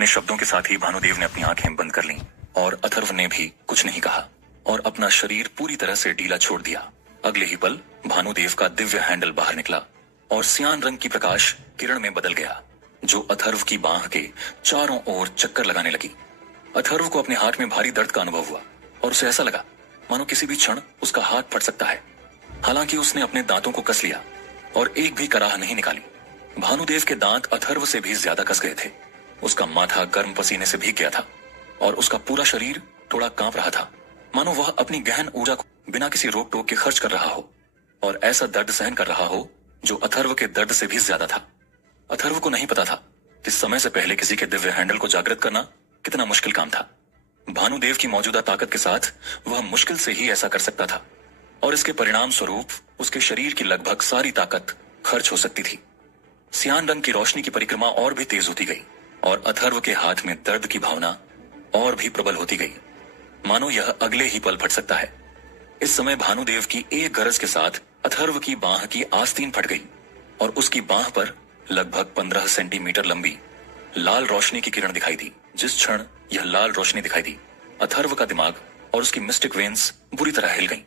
अपने शब्दों के साथ ही भानुदेव ने अपनी आंखें बंद कर लीं और अथर्व ने भी कुछ नहीं कहा और अपना शरीर पूरी तरह से ढीला छोड़ दिया। अगले ही पल भानुदेव का दिव्य हैंडल बाहर निकला और सियान रंग की प्रकाश किरण में बदल गया, जो अथर्व की बांह के चारों ओर चक्कर लगाने लगी। अथर्व को अपने हाथ में भारी दर्द का अनुभव हुआ और उसे ऐसा लगा मानो किसी भी क्षण उसका हाथ फट सकता है। हालांकि उसने अपने दांतों को कस लिया और एक भी कराह नहीं निकाली। भानुदेव के दांत अथर्व से भी ज्यादा कस गए थे। उसका माथा गर्म पसीने से भीग गया था और उसका पूरा शरीर थोड़ा कांप रहा था, मानो वह अपनी गहन ऊर्जा को बिना किसी रोक टोक के खर्च कर रहा हो और ऐसा दर्द सहन कर रहा हो जो अथर्व के दर्द से भी ज्यादा था। अथर्व को नहीं पता था कि समय से पहले किसी के दिव्य हैंडल को जागृत करना कितना मुश्किल काम था। भानुदेव की मौजूदा ताकत के साथ वह मुश्किल से ही ऐसा कर सकता था और इसके परिणाम स्वरूप उसके शरीर की लगभग सारी ताकत खर्च हो सकती थी। सियान रंग की रोशनी की परिक्रमा और भी तेज होती गई और अथर्व के हाथ में दर्द की भावना और भी प्रबल होती गई, मानो यह अगले ही पल फट सकता है। इस समय भानुदेव की एक गरज के साथ अथर्व की बांह की आस्तीन फट गई और उसकी बांह पर लगभग 15 सेंटीमीटर लंबी लाल रोशनी की किरण दिखाई दी। जिस क्षण यह लाल रोशनी दिखाई दी, अथर्व का दिमाग और उसकी मिस्टिक वेन्स बुरी तरह हिल गईं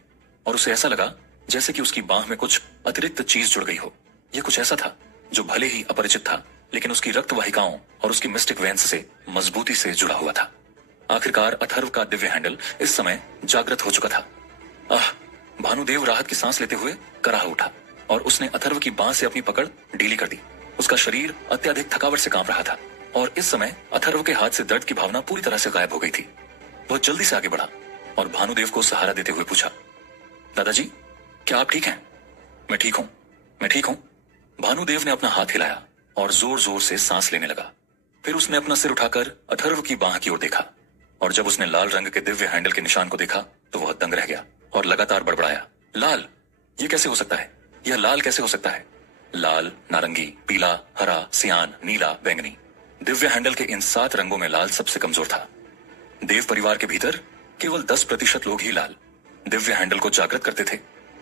और उसे ऐसा लगा जैसे कि उसकी बांह में कुछ अतिरिक्त चीज जुड़ गई हो। यह कुछ ऐसा था जो भले ही अपरिचित था, लेकिन उसकी रक्त वाहिकाओं और उसकी मिस्टिक वेन्स से मजबूती से जुड़ा हुआ था। आखिरकार अथर्व का दिव्य हैंडल इस समय जागृत हो चुका था। भानुदेव राहत की सांस लेते हुए कराह उठा और उसने अथर्व की बांह से अपनी पकड़ ढीली कर दी। उसका शरीर अत्यधिक थकावट से कांप रहा था और इस समय अथर्व के हाथ से दर्द की भावना पूरी तरह से गायब हो गई थी। वह जल्दी से आगे बढ़ा और भानुदेव को सहारा देते हुए पूछा, दादाजी, क्या आप ठीक हैं? मैं ठीक हूं, मैं ठीक हूं। भानुदेव ने अपना हाथ हिलाया और जोर जोर से सांस लेने लगा। फिर उसने अपना सिर उठाकर अथर्व की बांह की ओर देखा और जब उसने लाल रंग के दिव्य हैंडल के निशान को देखा तो वह दंग रह गया और लगातार बड़बड़ाया, लाल? ये कैसे हो सकता है? यह लाल कैसे हो सकता है? लाल, नारंगी, पीला, हरा, सियान, नीला, बैंगनी। दिव्य हैंडल के इन 7 रंगों में लाल सबसे कमजोर था। देव परिवार के भीतर केवल 10% लोग ही लाल दिव्य हैंडल को जागृत करते थे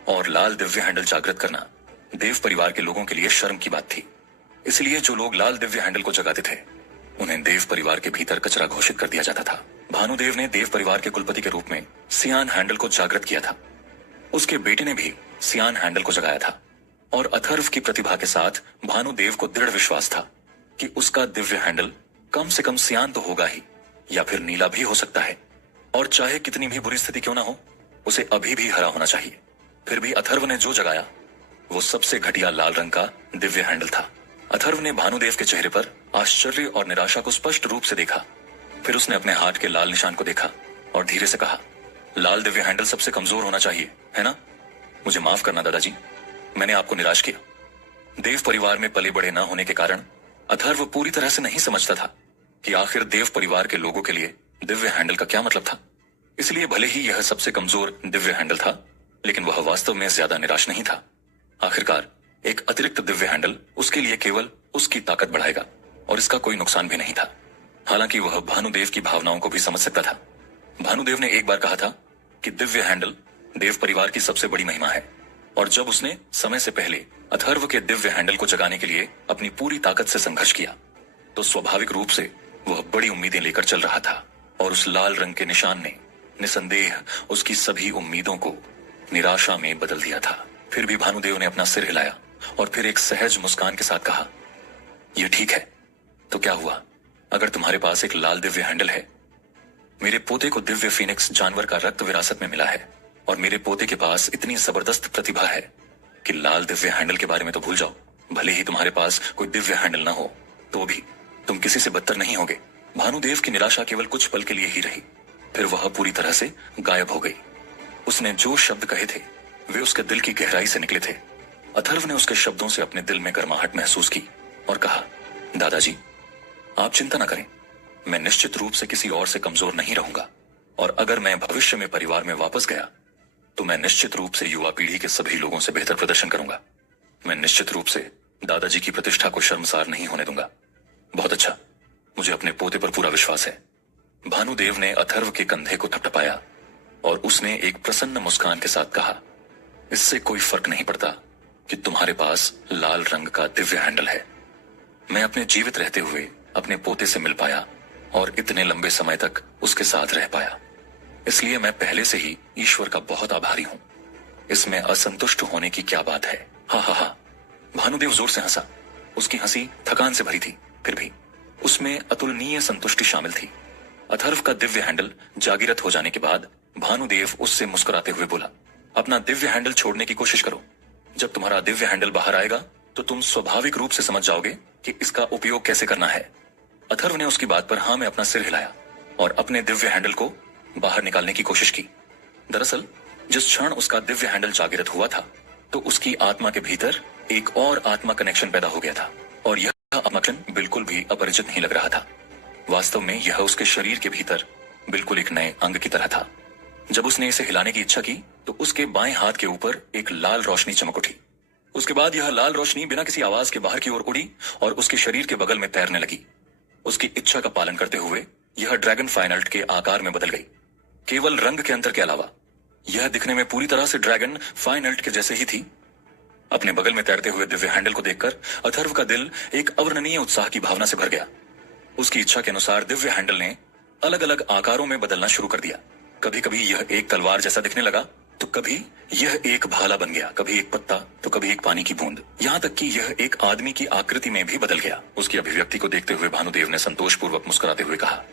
और लाल दिव्य हैंडल जागृत करना देव परिवार के लोगों के लिए शर्म की बात थी। इसलिए जो लोग लाल दिव्य हैंडल को जगाते थे उन्हें देव परिवार के भीतर कचरा घोषित कर दिया जाता था। भानुदेव ने देव परिवार के कुलपति के रूप में सियान हैंडल को जागृत किया था। उसके बेटे ने भी सियान हैंडल को जगाया था और अथर्व की प्रतिभा के साथ भानुदेव को दृढ़ विश्वास था कि उसका दिव्य हैंडल कम से कम सियान तो होगा ही, या फिर नीला भी हो सकता है, और चाहे कितनी भी बुरी स्थिति क्यों ना हो उसे अभी भी हरा होना चाहिए। फिर भी अथर्व ने जो जगाया वो सबसे घटिया लाल रंग का दिव्य हैंडल था। अथर्व ने भानुदेव के चेहरे पर आश्चर्य और निराशा को स्पष्ट रूप से देखा। फिर उसने अपने हाथ के लाल निशान को देखा और धीरे से कहा, लाल दिव्य हैंडल सबसे कमजोर होना चाहिए, है ना? मुझे माफ करना दादाजी, मैंने आपको निराश किया। देव परिवार में पले बड़े न होने के कारण अथर्व पूरी तरह से नहीं समझता था कि आखिर देव परिवार के लोगों के लिए दिव्य हैंडल का क्या मतलब था। इसलिए भले ही यह सबसे कमजोर दिव्य हैंडल था, लेकिन वह वास्तव में ज्यादा निराश नहीं था। आखिरकार एक अतिरिक्त दिव्य हैंडल उसके लिए केवल उसकी ताकत बढ़ाएगा और इसका कोई नुकसान भी नहीं था। हालांकि वह भानुदेव की भावनाओं को भी समझ सकता था। भानुदेव ने एक बार कहा था कि दिव्य हैंडल देव परिवार की सबसे बड़ी महिमा है, और जब उसने समय से पहले अथर्व के दिव्य हैंडल को जगाने के लिए अपनी पूरी ताकत से संघर्ष किया तो स्वाभाविक रूप से वह बड़ी उम्मीदें लेकर चल रहा था और उस लाल रंग के निशान ने निसंदेह उसकी सभी उम्मीदों को निराशा में बदल दिया था। फिर भी भानुदेव ने अपना सिर हिलाया और फिर एक सहज मुस्कान के साथ कहा, यह ठीक है, तो क्या हुआ अगर तुम्हारे पास एक लाल दिव्य हैंडल है? मेरे पोते को दिव्य फीनिक्स जानवर का रक्त विरासत में मिला है और मेरे पोते के पास इतनी जबरदस्त प्रतिभा है कि लाल दिव्य हैंडल के बारे में तो भूल जाओ। भले ही तुम्हारे पास कोई दिव्य हैंडल ना हो तो भी तुम किसी से बदतर नहीं होगे। भानुदेव की निराशा केवल कुछ पल के लिए ही रही, फिर वह पूरी तरह से गायब हो गई। उसने जो शब्द कहे थे वे उसके दिल की गहराई से निकले थे। अथर्व ने उसके शब्दों से अपने दिल में गर्माहट महसूस की और कहा, दादाजी, आप चिंता न करें, मैं निश्चित रूप से किसी और से कमजोर नहीं रहूंगा, और अगर मैं भविष्य में परिवार में वापस गया तो मैं निश्चित रूप से युवा पीढ़ी के सभी लोगों से बेहतर प्रदर्शन करूंगा। मैं निश्चित रूप से दादाजी की प्रतिष्ठा को शर्मसार नहीं होने दूंगा। बहुत अच्छा, मुझे अपने पोते पर पूरा विश्वास है। भानुदेव ने अथर्व के कंधे को थपथपाया और उसने एक प्रसन्न मुस्कान के साथ कहा, इससे कोई फर्क नहीं पड़ता कि तुम्हारे पास लाल रंग का दिव्य हैंडल है। मैं अपने जीवित रहते हुए अपने पोते से मिल पाया और इतने लंबे समय तक उसके साथ रह पाया। इसलिए मैं पहले से ही ईश्वर का बहुत आभारी हूं। इसमें असंतुष्ट होने की क्या बात है? हा हा हा। भानुदेव जोर से हंसा। उसकी हंसी थकान से भरी थी, फिर भी उसमें अतुलनीय संतुष्टि शामिल थी। अथर्व का दिव्य हैंडल जागीरत हो जाने के बाद भानुदेव उससे मुस्कुराते हुए बोला, अपना दिव्य हैंडल छोड़ने की कोशिश करो। जब तुम्हारा दिव्य हैंडल बाहर आएगा तो तुम स्वाभाविक रूप से समझ जाओगे कि इसका उपयोग कैसे करना है। अथर्व ने उसकी बात पर हाँ में अपना सिर हिलाया और अपने दिव्य हैंडल को बाहर निकालने की कोशिश की। दरअसल जिस क्षण उसका दिव्य हैंडल जागृत हुआ था तो उसकी आत्मा के भीतर एक और आत्मा कनेक्शन पैदा हो गया था और यह आत्मा कनेक्शन बिल्कुल भी अपरिचित नहीं लग रहा था। वास्तव में यह उसके शरीर के भीतर बिल्कुल एक नए अंग की तरह था। जब उसने इसे हिलाने की इच्छा की तो उसके बाएं हाथ के ऊपर एक लाल रोशनी चमक उठी। उसके बाद यह लाल रोशनी बिना किसी आवाज के बाहर की ओर उड़ी और उसके शरीर के बगल में तैरने लगी। उसकी इच्छा का पालन करते हुए यह ड्रैगन फाइनल्ट के आकार में बदल गई। केवल रंग के अंतर के अलावा यह दिखने में पूरी तरह से ड्रैगन फाइनल्ट के जैसे ही थी। अपने बगल में तैरते हुए दिव्य हैंडल को देखकर अथर्व का दिल एक अवर्णनीय उत्साह की भावना से भर गया। उसकी इच्छा के अनुसार दिव्य हैंडल ने अलग अलग आकारों में बदलना शुरू कर दिया। कभी कभी यह एक तलवार जैसा दिखने लगा तो कभी यह एक भाला बन गया, कभी एक पत्ता तो कभी एक पानी की बूंद, यहाँ तक कि यह एक आदमी की आकृति में भी बदल गया। उसकी अभिव्यक्ति को देखते हुए भानुदेव ने संतोषपूर्वक मुस्कुराते हुए कहा,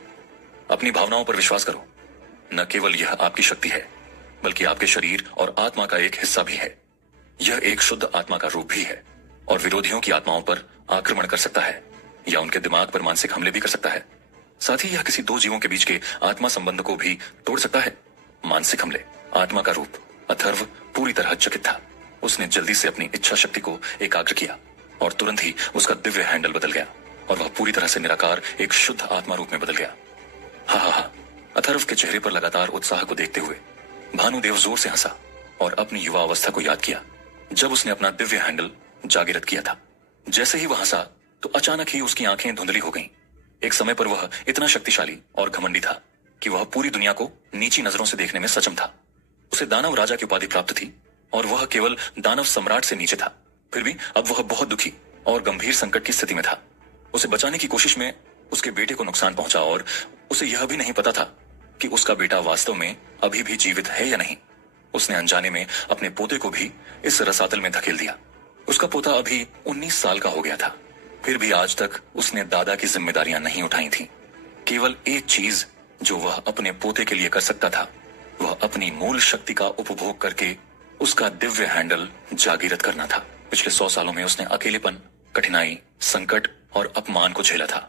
अपनी भावनाओं पर विश्वास करो। न केवल यह आपकी शक्ति है बल्कि आपके शरीर और आत्मा का एक हिस्सा भी है। यह एक शुद्ध आत्मा का रूप भी है और विरोधियों की आत्माओं पर आक्रमण कर सकता है या उनके दिमाग पर मानसिक हमले भी कर सकता है। साथ ही यह किसी दो जीवों के बीच के आत्मा संबंध को भी तोड़ सकता है। मानसिक हमले, आत्मा का रूप। अथर्व पूरी तरह चकित था। उसने जल्दी से अपनी इच्छा शक्ति को एकाग्र किया और तुरंत ही उसका दिव्य हैंडल बदल गया और वह पूरी तरह से निराकार एक शुद्ध आत्मा रूप में बदल गया। हा हा हा। अथर्व के चेहरे पर लगातार उत्साह को देखते हुए भानुदेव जोर से हंसा और अपनी युवा अवस्था को याद किया जब उसने अपना दिव्य हैंडल जागृत किया था। जैसे ही वह हंसा तो अचानक ही उसकी आंखें धुंधली हो गईं। एक समय पर वह इतना शक्तिशाली और घमंडी था कि वह पूरी दुनिया को नीची नजरों से देखने में सक्षम था। उसे दानव राजा की उपाधि प्राप्त थी और वह केवल दानव सम्राट से नीचे था। फिर भी अब वह बहुत दुखी और गंभीर संकट की स्थिति में था। उसे बचाने की कोशिश में उसके बेटे को नुकसान पहुंचा और उसे यह भी नहीं पता था कि उसका बेटा वास्तव में अभी भी जीवित है या नहीं। उसने अनजाने में अपने पोते को भी इस रसातल में धकेल दिया। उसका पोता अभी 19 साल का हो गया था। फिर भी आज तक उसने दादा की जिम्मेदारियां नहीं उठाई थी। केवल एक चीज जो वह अपने पोते के लिए कर सकता था वह अपनी मूल शक्ति का उपभोग करके उसका दिव्य हैंडल जागीरत करना था। पिछले 100 सालों में उसने अकेलेपन, कठिनाई, संकट और अपमान को झेला था।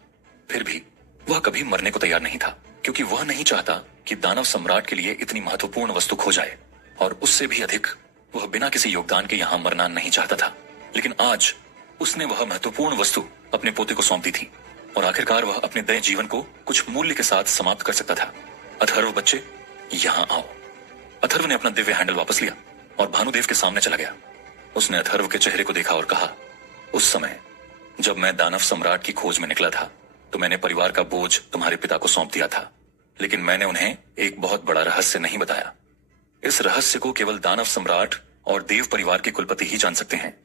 फिर भी वह कभी मरने को तैयार नहीं था क्योंकि वह नहीं चाहता कि दानव सम्राट के लिए इतनी महत्वपूर्ण वस्तु खो जाए और उससे भी अधिक वह बिना किसी योगदान के यहाँ मरना नहीं चाहता था। लेकिन आज उसने वह महत्वपूर्ण वस्तु अपने पोते को सौंप दी थी और आखिरकार वह अपने नए जीवन को कुछ मूल्य के साथ समाप्त कर सकता था। अथर्व बच्चे, यहाँ आओ। अथर्व ने अपना दिव्य हैंडल वापस लिया और भानुदेव के सामने चला गया। उसने अथर्व के चेहरे को देखा और कहा, उस समय जब मैं दानव सम्राट की खोज में निकला था तो मैंने परिवार का बोझ तुम्हारे पिता को सौंप दिया था, लेकिन मैंने उन्हें एक बहुत बड़ा रहस्य नहीं बताया। इस रहस्य को केवल दानव सम्राट और देव परिवार के कुलपति ही जान सकते हैं।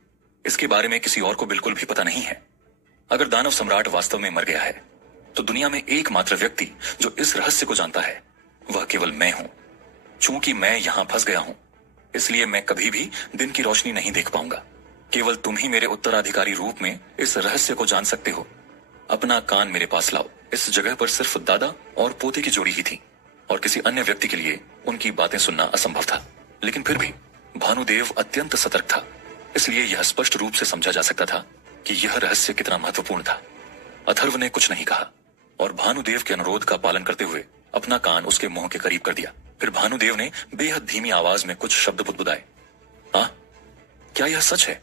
इसके बारे में किसी और को बिल्कुल भी पता नहीं है। अगर दानव सम्राट वास्तव में मर गया है तो दुनिया में एकमात्र व्यक्ति जो इस रहस्य को जानता है वह केवल मैं हूं। चूंकि मैं यहां फंस गया हूं इसलिए मैं कभी भी दिन की रोशनी नहीं देख पाऊंगा। केवल तुम ही मेरे उत्तराधिकारी रूप में इस रहस्य को जान सकते हो। अपना कान मेरे पास लाओ। इस जगह पर सिर्फ दादा और पोते की जोड़ी ही थी और किसी अन्य व्यक्ति के लिए उनकी बातें सुनना असंभव था। लेकिन फिर भी भानुदेव अत्यंत सतर्क था, इसलिए यह स्पष्ट रूप से समझा जा सकता था कि यह रहस्य कितना महत्वपूर्ण था। अथर्व ने कुछ नहीं कहा और भानुदेव के अनुरोध का पालन करते हुए अपना कान उसके मुंह के करीब कर दिया। फिर भानुदेव ने बेहद धीमी आवाज में कुछ शब्द बुदबुदाए। हाँ, क्या यह सच है?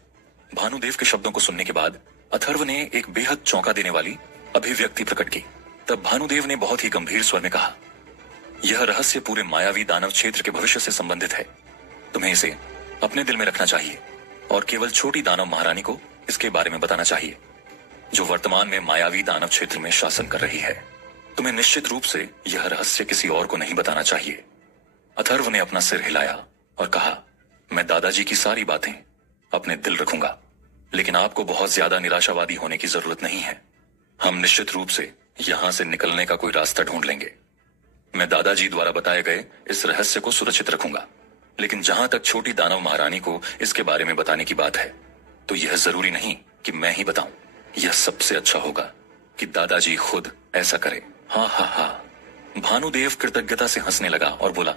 भानुदेव के शब्दों को सुनने के बाद अथर्व ने एक बेहद चौंका देने वाली अभिव्यक्ति प्रकट की। तब भानुदेव ने बहुत ही गंभीर स्वर में कहा, यह रहस्य पूरे मायावी दानव क्षेत्र के भविष्य से संबंधित है। तुम्हें इसे अपने दिल में रखना चाहिए और केवल छोटी दानव महारानी को इसके बारे में बताना चाहिए, जो वर्तमान में मायावी दानव क्षेत्र में शासन कर रही है। तुम्हें निश्चित रूप से यह रहस्य किसी और को नहीं बताना चाहिए। अथर्व ने अपना सिर हिलाया और कहा, मैं दादाजी की सारी बातें अपने दिल रखूंगा, लेकिन आपको बहुत ज्यादा निराशावादी होने की जरूरत नहीं है। हम निश्चित रूप से यहां से निकलने का कोई रास्ता ढूंढ लेंगे। मैं दादाजी द्वारा बताए गए इस रहस्य को सुरक्षित रखूंगा, लेकिन जहां तक छोटी दानव महारानी को इसके बारे में बताने की बात है, तो यह जरूरी नहीं कि मैं ही बताऊं। यह सबसे अच्छा होगा कि दादाजी खुद ऐसा करे। हाँ हाँ हाँ। भानुदेव कृतज्ञता से हंसने लगा और बोला,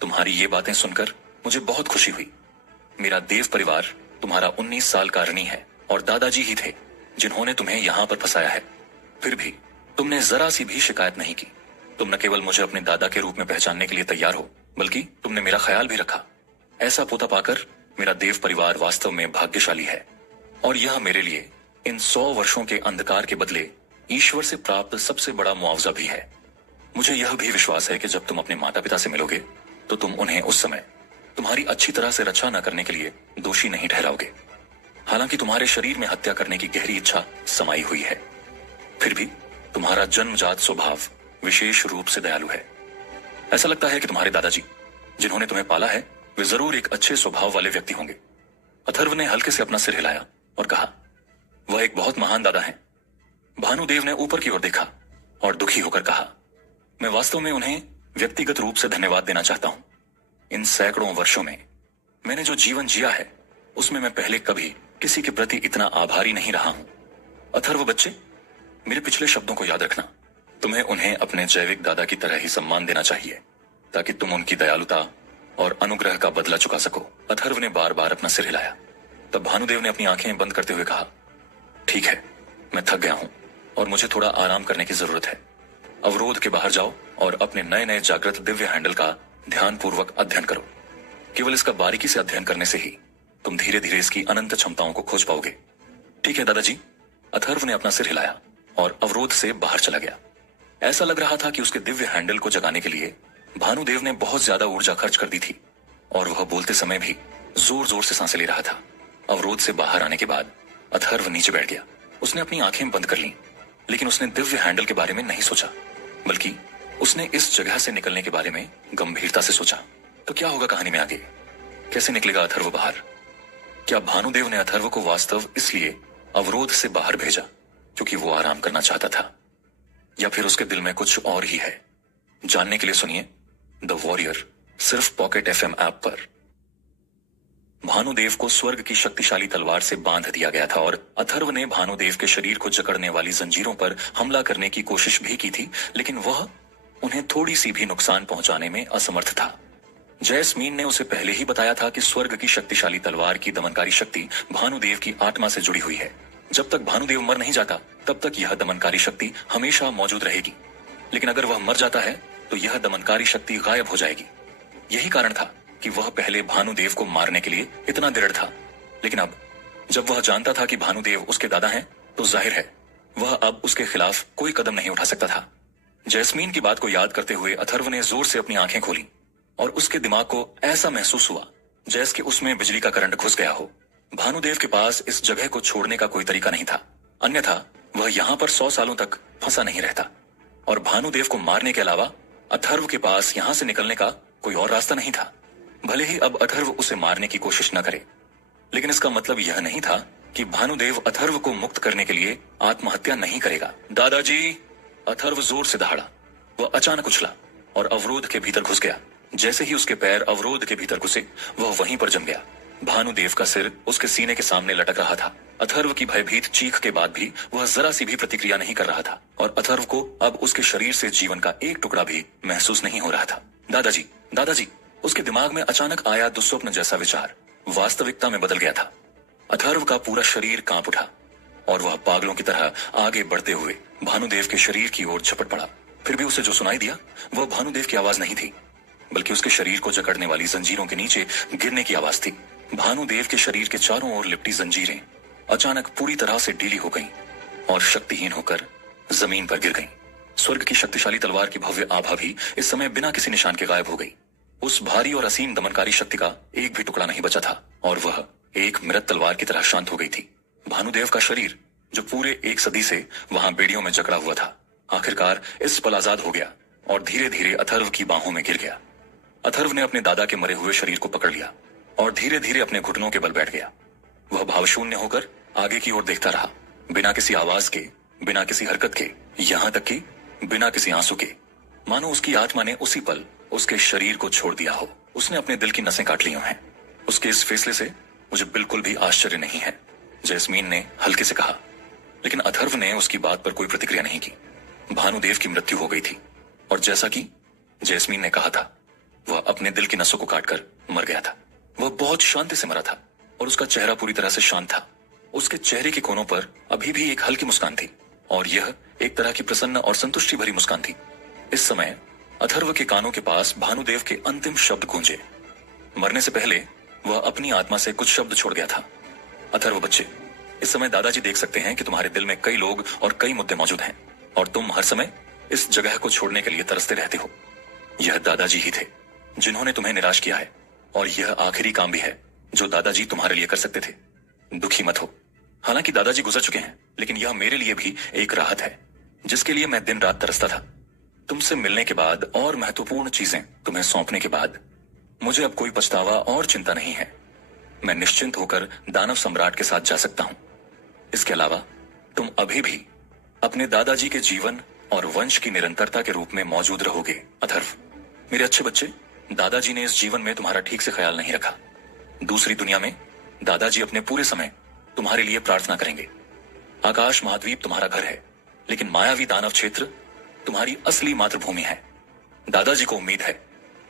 तुम्हारी ये बातें सुनकर मुझे बहुत खुशी हुई। मेरा देव परिवार तुम्हारा 19 साल का ऋणी है और दादाजी ही थे जिन्होंने तुम्हें यहाँ पर फंसाया है। फिर भी तुमने जरा सी भी शिकायत नहीं की। तुम न केवल मुझे अपने दादा के रूप में पहचानने के लिए तैयार हो, बल्कि तुमने मेरा ख्याल भी रखा। ऐसा पोता पाकर मेरा देव परिवार वास्तव में भाग्यशाली है, और यह मेरे लिए इन 100 वर्षों के अंधकार के बदले ईश्वर से प्राप्त सबसे बड़ा मुआवजा भी है। मुझे यह भी विश्वास है कि जब तुम अपने माता पिता से मिलोगे तो तुम उन्हें उस समय तुम्हारी अच्छी तरह से रक्षा न करने के लिए दोषी नहीं ठहराओगे। हालांकि तुम्हारे शरीर में हत्या करने की गहरी इच्छा समाई हुई है, फिर भी तुम्हारा जन्मजात स्वभाव विशेष रूप से दयालु है। ऐसा लगता है कि तुम्हारे दादाजी जिन्होंने तुम्हें पाला है, वे जरूर एक अच्छे स्वभाव वाले व्यक्ति होंगे। अथर्व ने हल्के से अपना सिर हिलाया और कहा, वह एक बहुत महान दादा है। भानुदेव ने ऊपर की ओर देखा और दुखी होकर कहा, मैं वास्तव में उन्हें व्यक्तिगत रूप से धन्यवाद देना चाहता हूं। इन सैकड़ों वर्षों में मैंने जो जीवन जिया है, उसमें मैं पहले कभी किसी के प्रति इतना आभारी नहीं रहा हूं। अथर्व बच्चे, मेरे पिछले शब्दों को याद रखना। तुम्हें उन्हें अपने जैविक दादा की तरह ही सम्मान देना चाहिए, ताकि तुम उनकी दयालुता और अनुग्रह का बदला चुका सको। अथर्व ने बार बार अपना सिर हिलाया। तब भानुदेव ने अपनी आंखें बंद करते हुए कहा, ठीक है, मैं थक गया हूं और मुझे थोड़ा आराम करने की जरूरत है। अवरोध के बाहर जाओ और अपने नए नए जागृत दिव्य हैंडल का ध्यानपूर्वक अध्ययन करो। केवल इसका बारीकी से अध्ययन करने से ही तुम धीरे धीरे इसकी अनंत क्षमताओं को खोज पाओगे। ठीक है दादाजी। अथर्व ने अपना सिर हिलाया और अवरोध से बाहर चला गया। ऐसा लग रहा था कि उसके दिव्य हैंडल को जगाने के लिए भानुदेव ने बहुत ज्यादा ऊर्जा खर्च कर दी थी, और वह बोलते समय भी जोर जोर से सांसें ले रहा था। अवरोध से बाहर आने के बाद अथर्व नीचे बैठ गया। उसने अपनी आंखें बंद कर लीं, लेकिन उसने दिव्य हैंडल के बारे में नहीं सोचा, बल्कि उसने इस जगह से निकलने के बारे में गंभीरता से सोचा। तो क्या होगा कहानी में आगे? कैसे निकलेगा अथर्व बाहर? क्या भानुदेव ने अथर्व को वास्तव इसलिए अवरोध से बाहर भेजा क्योंकि वो आराम करना चाहता था, या फिर उसके दिल में कुछ और ही है? जानने के लिए सुनिए द वॉरियर, सिर्फ पॉकेट एफएम ऐप पर। भानुदेव को स्वर्ग की शक्तिशाली तलवार से बांध दिया गया था, और अथर्व ने भानुदेव के शरीर को जकड़ने वाली जंजीरों पर हमला करने की कोशिश भी की थी, लेकिन वह उन्हें थोड़ी सी भी नुकसान पहुंचाने में असमर्थ था। जैस्मीन ने उसे पहले ही बताया था कि स्वर्ग की शक्तिशाली तलवार की दमनकारी शक्ति भानुदेव की आत्मा से जुड़ी हुई है। जब तक भानुदेव मर नहीं जाता, तब तक यह दमनकारी शक्ति हमेशा मौजूद रहेगी, लेकिन अगर वह मर जाता है तो यह दमनकारी शक्ति गायब हो जाएगी। यही कारण था कि वह पहले भानुदेव को मारने के लिए इतना दृढ़ था, लेकिन अब जब वह जानता था कि भानुदेव उसके दादा हैं, तो जाहिर है वह अब उसके खिलाफ कोई कदम नहीं उठा सकता था। जैस्मीन की बात को याद करते हुए अथर्व ने जोर से अपनी आंखें खोली, और उसके दिमाग को ऐसा महसूस हुआ जैसे कि उसमें बिजली का करंट घुस गया हो। भानुदेव के पास इस जगह को छोड़ने का कोई तरीका नहीं था, अन्यथा वह यहाँ पर 100 सालों तक फंसा नहीं रहता। और भानुदेव को मारने के अलावा अथर्व के पास यहाँ से निकलने का कोई और रास्ता नहीं था। भले ही अब अथर्व उसे मारने की कोशिश न करे, लेकिन इसका मतलब यह नहीं था कि भानुदेव अथर्व को मुक्त करने के लिए आत्महत्या नहीं करेगा। दादाजी! अथर्व जोर से दहाड़ा। वह अचानक उछला और अवरोध के भीतर घुस गया। जैसे ही उसके पैर अवरोध के भीतर घुसे, वह वहीं पर जम गया। भानुदेव का सिर उसके सीने के सामने लटक रहा था। अथर्व की भयभीत चीख के बाद भी वह जरा सी भी प्रतिक्रिया नहीं कर रहा था, और अथर्व को अब उसके शरीर से जीवन का एक टुकड़ा भी महसूस नहीं हो रहा था। दादाजी, दादाजी! उसके दिमाग में अचानक आया दुस्वप्न जैसा विचार वास्तविकता में बदल गया था। अथर्व का पूरा शरीर कांप उठा और वह पागलों की तरह आगे बढ़ते हुए भानुदेव के शरीर की ओर झपट पड़ा। फिर भी उसे जो सुनाई दिया वह भानुदेव की आवाज नहीं थी, बल्कि उसके शरीर को जकड़ने वाली जंजीरों के नीचे गिरने की आवाज थी। भानुदेव के शरीर के चारों ओर लिपटी जंजीरें अचानक पूरी तरह से ढीली हो गईं और शक्तिहीन होकर जमीन पर गिर गईं। स्वर्ग की शक्तिशाली तलवार की भव्य आभा भी इस समय बिना किसी निशान के गायब हो गई। उस भारी और असीम दमनकारी शक्ति का एक भी टुकड़ा नहीं बचा था, और वह एक मृत तलवार की तरह शांत हो गई थी। भानुदेव का शरीर, जो पूरे 1 सदी से वहां बेड़ियों में जकड़ा हुआ था, आखिरकार इस पल आजाद हो गया और धीरे धीरे अथर्व की बाहों में गिर गया। अथर्व ने अपने दादा के मरे हुए शरीर को पकड़ लिया और धीरे धीरे अपने घुटनों के बल बैठ गया। वह भावशून्य होकर आगे की ओर देखता रहा। बिना किसी आवाज के बिना किसी हरकत के, यहाँ तक कि बिना किसी आंसू के, मानो उसकी आत्मा ने उसी पल उसके शरीर को छोड़ दिया हो। उसने अपने दिल की नसें काट ली हैं। उसके इस फैसले से मुझे बिल्कुल भी आश्चर्य नहीं है, जैस्मीन ने हल्के से कहा। लेकिन अथर्व ने उसकी बात पर कोई प्रतिक्रिया नहीं की। भानुदेव की मृत्यु हो गई थी और जैसा कि जैस्मीन ने कहा था, वह अपने दिल की नसों को काटकर मर गया था। वह बहुत शांति से मरा था और उसका चेहरा पूरी तरह से शांत था। उसके चेहरे के कोनों पर अभी भी एक हल्की मुस्कान थी और यह एक तरह की प्रसन्न और संतुष्टि भरी मुस्कान थी। इस समय अथर्व के कानों के पास भानुदेव के अंतिम शब्द गूंजे। मरने से पहले वह अपनी आत्मा से कुछ शब्द छोड़ गया था। अथर्व बच्चे, इस समय दादाजी देख सकते हैं कि तुम्हारे दिल में कई लोग और कई मुद्दे मौजूद हैं और तुम हर समय इस जगह को छोड़ने के लिए तरसते रहते हो। यह दादाजी ही थे जिन्होंने तुम्हें निराश किया है और यह आखिरी काम भी है जो दादाजी तुम्हारे लिए कर सकते थे। दुखी मत हो। हालांकि दादाजी गुजर चुके हैं, लेकिन यह मेरे लिए भी एक राहत है जिसके लिए मैं दिन रात तरसता था। तुमसे मिलने के बाद और महत्वपूर्ण चीजें तुम्हें सौंपने के बाद मुझे अब कोई पछतावा और चिंता नहीं है। मैं निश्चिंत होकर दानव सम्राट के साथ जा सकता हूं। इसके अलावा तुम अभी भी अपने दादाजी के जीवन और वंश की निरंतरता के रूप में मौजूद रहोगे। अथर्व, मेरे अच्छे बच्चे, दादाजी ने इस जीवन में तुम्हारा ठीक से ख्याल नहीं रखा। दूसरी दुनिया में दादाजी अपने पूरे समय तुम्हारे लिए प्रार्थना करेंगे। आकाश महाद्वीप तुम्हारा घर है, लेकिन मायावी दानव क्षेत्र तुम्हारी असली मातृभूमि है। दादाजी को उम्मीद है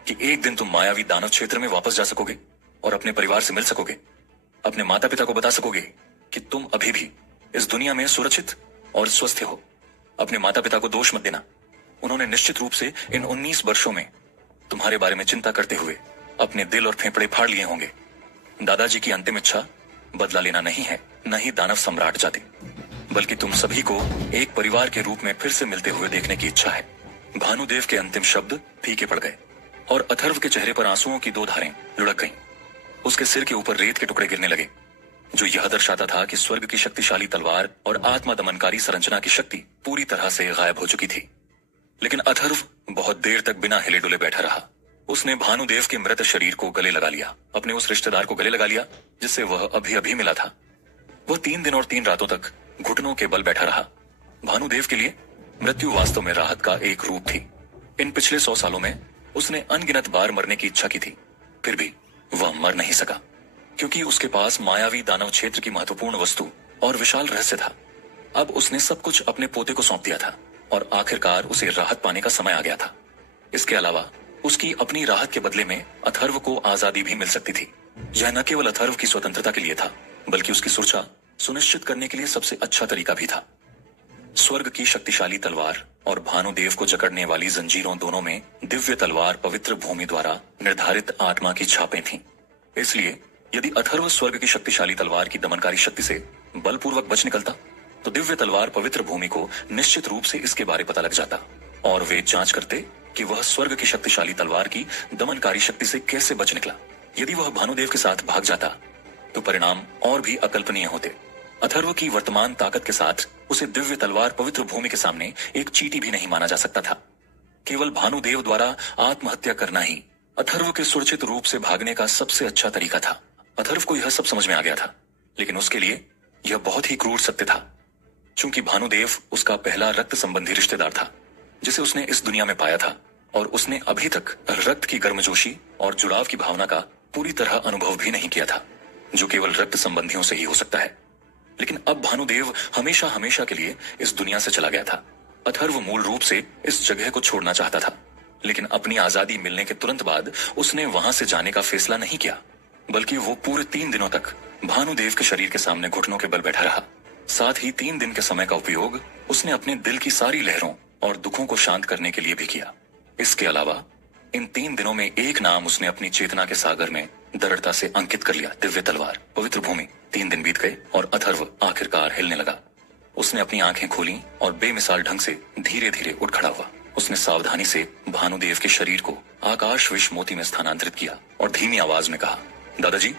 कि एक दिन तुम मायावी दानव क्षेत्र में वापस जा सकोगे और अपने परिवार से मिल सकोगे। अपने माता पिता को बता सकोगे कि तुम अभी भी इस दुनिया में सुरक्षित और स्वस्थ हो। अपने माता पिता को दोष मत देना। उन्होंने निश्चित रूप से इन 19 वर्षों में तुम्हारे बारे में चिंता करते हुए अपने दिल और फेफड़े फाड़ लिए होंगे। दादाजी की अंतिम इच्छा बदला लेना नहीं है, न ही दानव सम्राट जाति, बल्कि तुम सभी को एक परिवार के रूप में फिर से मिलते हुए देखने की इच्छा है। भानुदेव के अंतिम शब्द फीके पड़ गए और अथर्व के चेहरे पर आंसुओं की 2 धारें लुढ़क गईं। उसके सिर के ऊपर रेत के टुकड़े गिरने लगे, जो यह दर्शाता था कि स्वर्ग की शक्तिशाली तलवार और आत्मा दमनकारी संरचना की शक्ति पूरी तरह से गायब हो चुकी थी। लेकिन अथर्व बहुत देर तक बिना हिले डुले बैठा रहा। उसने भानुदेव के मृत शरीर को गले लगा लिया, अपने उस रिश्तेदार को गले लगा लिया जिससे वह अभी अभी मिला था। वह 3 दिन और 3 रातों तक घुटनों के बल बैठा रहा। भानुदेव के लिए मृत्यु वास्तव में राहत का एक रूप थी। इन पिछले 100 सालों में उसने अनगिनत बार मरने की इच्छा की थी, फिर भी वह मर नहीं सका, क्योंकि उसके पास मायावी दानव क्षेत्र की महत्वपूर्ण वस्तु और विशाल रहस्य था। अब उसने सब कुछ अपने पोते को सौंप दिया था और आखिरकार उसे राहत पाने का समय आ गया था। इसके अलावा उसकी अपनी राहत के बदले में अथर्व को आजादी भी मिल सकती थी। यह न केवल अथर्व की स्वतंत्रता के लिए था, बल्कि उसकी सुरक्षा सुनिश्चित करने के लिए सबसे अच्छा तरीका भी था। स्वर्ग की शक्तिशाली तलवार और भानुदेव को जकड़ने वाली जंजीरों दोनों में दिव्य तलवार पवित्र भूमि द्वारा निर्धारित आत्मा की छापें थीं। इसलिए यदि अथर्व स्वर्ग की शक्तिशाली तलवार की दमनकारी शक्ति से बलपूर्वक बच निकलता, तो दिव्य तलवार पवित्र भूमि को निश्चित रूप से इसके बारे पता लग जाता और वे जांच करते कि वह स्वर्ग की शक्तिशाली तलवार की दमनकारी शक्ति से कैसे बच निकला। यदि वह भानुदेव के साथ भाग जाता, तो परिणाम और भी अकल्पनीय होते। अथर्व की वर्तमान ताकत के साथ उसे दिव्य तलवार पवित्र भूमि के सामने एक चींटी भी नहीं माना जा सकता था। केवल भानुदेव द्वारा आत्महत्या करना ही अथर्व के सुरक्षित रूप से भागने का सबसे अच्छा तरीका था। अथर्व को यह सब समझ में आ गया था, लेकिन उसके लिए यह बहुत ही क्रूर सत्य था। चूंकि भानुदेव उसका पहला रक्त संबंधी रिश्तेदार था जिसे उसने इस दुनिया में पाया था, और उसने अभी तक रक्त की गर्मजोशी और जुड़ाव की भावना का पूरी तरह अनुभव भी नहीं किया था, जो केवल रक्त संबंधियों से ही हो सकता है। लेकिन अब भानुदेव हमेशा हमेशा के लिए इस दुनिया से चला गया था। अथर्व मूल रूप से इस जगह को छोड़ना चाहता था, लेकिन अपनी आजादी मिलने के तुरंत बाद उसने वहां से जाने का फैसला नहीं किया, बल्कि वो पूरे 3 दिनों तक भानुदेव के शरीर के सामने घुटनों के बल बैठा रहा। साथ ही 3 दिन के समय का उपयोग उसने अपने दिल की सारी लहरों और दुखों को शांत करने के लिए भी किया। इसके अलावा इन 3 दिनों में एक नाम उसने अपनी चेतना के सागर में दृढ़ता से अंकित कर लिया, दिव्य तलवार पवित्र भूमि। 3 दिन बीत गए और अथर्व आखिरकार हिलने लगा। उसने अपनी आंखें खोली और बेमिसाल ढंग से धीरे धीरे उठ खड़ा हुआ। उसने सावधानी से भानुदेव के शरीर को आकाश विष मोती में स्थानांतरित किया और धीमी आवाज में कहा, दादाजी,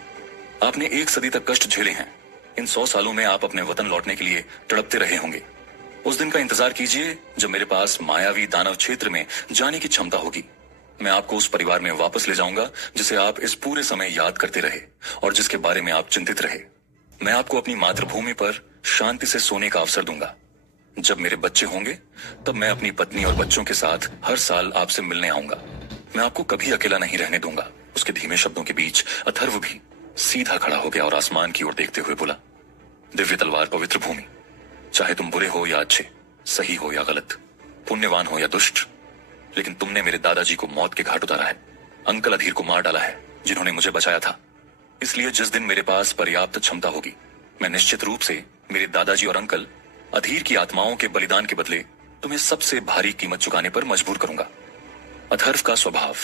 आपने 1 सदी तक कष्ट झेले हैं। इन 100 सालों में आप अपने वतन लौटने के लिए तड़पते रहे होंगे। उस दिन का इंतजार कीजिए जब मेरे पास मायावी दानव क्षेत्र में जाने की क्षमता होगी। मैं आपको उस परिवार में वापस ले जाऊंगा जिसे आप इस पूरे समय याद करते रहे और जिसके बारे में आप चिंतित रहे। मैं आपको अपनी मातृभूमि पर शांति से सोने का अवसर दूंगा। जब मेरे बच्चे होंगे तब मैं अपनी पत्नी और बच्चों के साथ हर साल आपसे मिलने आऊंगा। मैं आपको कभी अकेला नहीं रहने दूंगा। उसके धीमे शब्दों के बीच अथर्व भी सीधा खड़ा हो गया और आसमान की ओर देखते हुए बोला, दिव्य तलवार पवित्र भूमि, चाहे तुम बुरे हो या अच्छे, सही हो या गलत, पुण्यवान हो या दुष्ट, लेकिन तुमने मेरे दादाजी को मौत के घाट उतारा है। अंकल अधीर को मार डाला है जिन्होंने मुझे बचाया था। इसलिए जिस दिन मेरे पास पर्याप्त क्षमता होगी, मैं निश्चित रूप से मेरे दादाजी और अंकल अधीर की आत्माओं के बलिदान के बदले तुम्हें सबसे भारी कीमत चुकाने पर मजबूर करूंगा। अथर्व का स्वभाव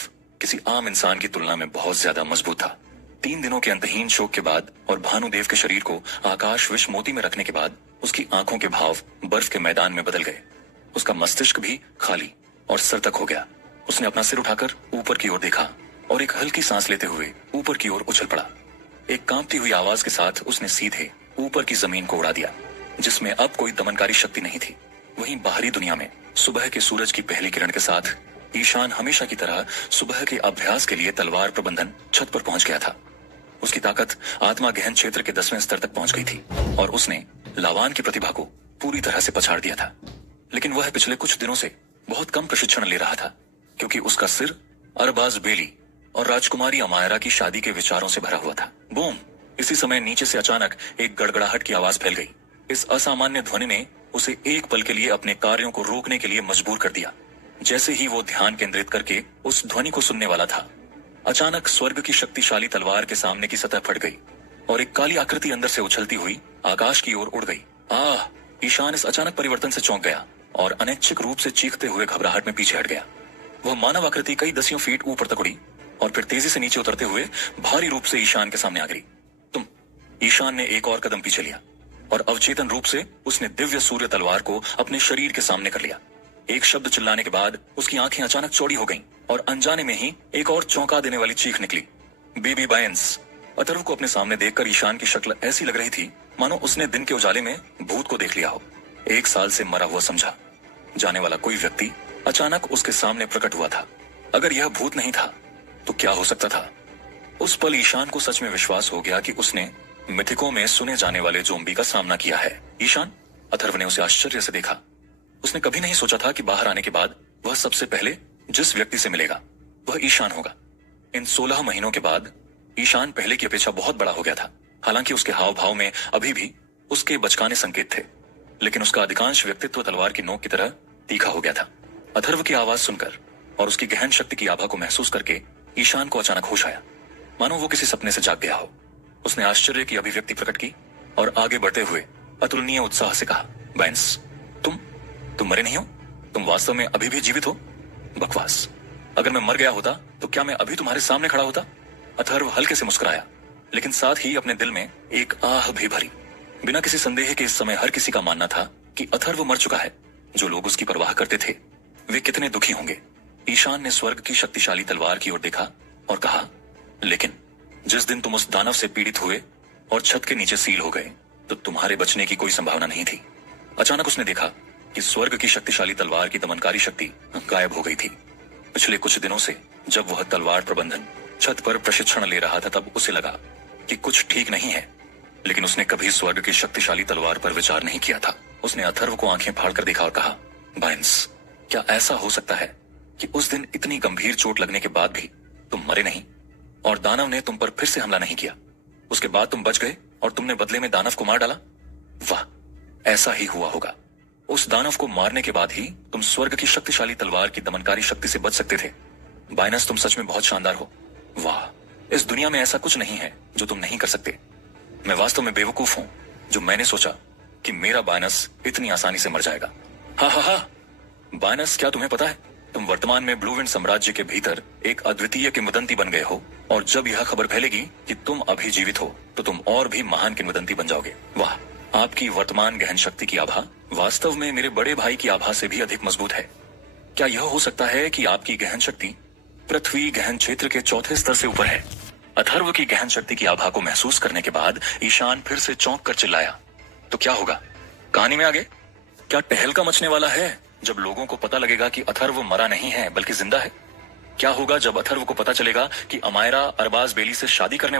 किसी आम इंसान की तुलना में बहुत ज्यादा मजबूत था। 3 दिनों के अंतहीन शोक के बाद और भानुदेव के शरीर को आकाश विष मोती में रखने के बाद उसकी आंखों के भाव बर्फ के मैदान में बदल गए। उसका मस्तिष्क भी खाली और सरतक हो गया। उसने अपना सिर उठाकर ऊपर की ओर देखा और एक हल्की सांस लेते हुए ऊपर की ओर उछल पड़ा। एक कांपती हुई आवाज के साथ उसने सीधे ऊपर की जमीन को उड़ा दिया, जिसमें अब कोई दमनकारी शक्ति नहीं थी। वहीं बाहरी दुनिया में सुबह के सूरज की पहली किरण के साथ ईशान हमेशा की तरह सुबह के अभ्यास के लिए तलवार प्रबंधन छत पर पहुंच गया था। उसकी ताकत आत्मा गहन क्षेत्र के 10वें स्तर तक पहुंच गई थी और उसने लावान की प्रतिभा को पूरी तरह से पछाड़ दिया था। लेकिन वह पिछले कुछ दिनों से बहुत कम प्रशिक्षण ले रहा था, क्योंकि उसका सिर अरबाज बेली और राजकुमारी अमायरा की शादी के विचारों से भरा हुआ था। बूम! इसी समय नीचे से अचानक एक गड़गड़ाहट की आवाज फैल गई। इस असामान्य ध्वनि ने उसे एक पल के लिए अपने कार्यों को रोकने के लिए मजबूर कर दिया। जैसे ही वो ध्यान केंद्रित करके उस ध्वनि को सुनने वाला था, अचानक स्वर्ग की शक्तिशाली तलवार के सामने की सतह फट गई और एक काली आकृति अंदर से उछलती हुई आकाश की ओर उड़ गई। आह! ईशान इस अचानक परिवर्तन से चौंक गया और अनैच्छिक रूप से चीखते हुए घबराहट में पीछे हट गया। वह मानव आकृति कई दसियों फीट ऊपर तक उड़ी और फिर तेजी से नीचे उतरते हुए भारी रूप से ईशान के सामने आ गिरी। तुम! ईशान ने एक और कदम पीछे लिया और अवचेतन रूप से उसने दिव्य सूर्य तलवार को अपने शरीर के सामने कर लिया। एक शब्द चिल्लाने के बाद उसकी आंखें अचानक चौड़ी हो गईं और अनजाने में ही एक और चौंका देने वाली चीख निकली, बेबी बायंस! अथर्व को अपने सामने देखकर ईशान की शक्ल ऐसी लग रही थी मानो उसने दिन के उजाले में भूत को देख लिया हो। 1 साल से मरा हुआ समझा जाने वाला कोई व्यक्ति अचानक उसके सामने प्रकट हुआ था। अगर यह भूत नहीं था तो क्या हो सकता था? उस पल ईशान को सच में विश्वास हो गया कि उसने मिथिकों में सुने जाने वाले ज़ोंबी का सामना किया है। ईशान! अथर्व ने उसे आश्चर्य से देखा। उसने कभी नहीं सोचा था कि बाहर आने के बाद वह सबसे पहले जिस व्यक्ति से मिलेगा वह ईशान होगा। इन 16 महीनों के बाद ईशान पहले की अपेक्षा बहुत बड़ा हो गया था। हालांकि उसके हाव भाव में अभी भी उसके बचकाने संकेत थे, लेकिन उसका अधिकांश व्यक्तित्व तलवार की नोक की तरह तीखा हो गया था। अथर्व की आवाज सुनकर और उसकी गहन शक्ति की आभा को महसूस करके ईशान को अचानक होश आया, मानो वो किसी सपने से जाग गया हो। उसने आश्चर्य की अभिव्यक्ति प्रकट की और आगे बढ़ते हुए अतुलनीय उत्साह से कहा, बायंस, तुम मरे नहीं हो? तुम वास्तव में अभी भी जीवित हो? बकवास! अगर मैं मर गया होता तो क्या मैं अभी तुम्हारे सामने खड़ा होता? अथर्व हल्के से मुस्कुराया, लेकिन साथ ही अपने दिल में एक आह भी भरी। बिना किसी संदेह के इस समय हर किसी का मानना था कि अथर्व मर चुका है। जो लोग उसकी परवाह करते थे वे कितने दुखी होंगे। ईशान ने स्वर्ग की शक्तिशाली तलवार की ओर देखा और कहा, लेकिन जिस दिन तुम उस दानव से पीड़ित हुए और छत के नीचे सील हो गए तो तुम्हारे बचने की कोई संभावना नहीं थी। अचानक उसने देखा कि स्वर्ग की शक्तिशाली तलवार की दमनकारी शक्ति गायब हो गई थी। पिछले कुछ दिनों से जब वह तलवार प्रबंधन छत पर प्रशिक्षण ले रहा था तब उसे लगा कि कुछ ठीक नहीं है, लेकिन उसने कभी स्वर्ग की शक्तिशाली तलवार पर विचार नहीं किया था। उसने अथर्व को आंखें फाड़कर देखा और कहा, बायंस, क्या ऐसा हो सकता है कि उस दिन इतनी गंभीर चोट लगने के बाद भी तुम मरे नहीं और दानव ने तुम पर फिर से हमला नहीं किया? उसके बाद तुम बच गए और तुमने बदले में दानव को मार डाला? वाह, ऐसा ही हुआ होगा। उस दानव को मारने के बाद ही तुम स्वर्ग की शक्तिशाली तलवार की दमनकारी शक्ति से बच सकते थे। बायनस, तुम सच में बहुत शानदार हो। वाह, इस दुनिया में ऐसा कुछ नहीं है जो तुम नहीं कर सकते। मैं वास्तव में बेवकूफ हूं जो मैंने सोचा कि मेरा बायनस इतनी आसानी से मर जाएगा। हा हा हा! बायनस, क्या तुम्हें पता है तुम वर्तमान में ब्लू विंड साम्राज्य के भीतर एक अद्वितीय किंवदंती बन गए हो, और जब यह खबर फैलेगी कि तुम अभी जीवित हो तो तुम और भी महान किंवदंती बन जाओगे। वाह, आपकी वर्तमान गहन शक्ति की आभा वास्तव में मेरे बड़े भाई की आभा से भी अधिक मजबूत है। क्या यह हो सकता है कि आपकी गहन शक्ति पृथ्वी गहन क्षेत्र के 4थे स्तर से ऊपर है? अथर्व की गहन शक्ति की आभा को महसूस करने के बाद ईशान फिर से चौंक कर चिल्लाया, तो क्या होगा? कहानी में आगे क्या टहलका मचने वाला है जब लोगों को पता लगेगा कि अथर्व मरा नहीं है बल्कि जिंदा है? क्या होगा जब अथर्व को पता चलेगा कि अमायरा अरबाज बेली से शादी करने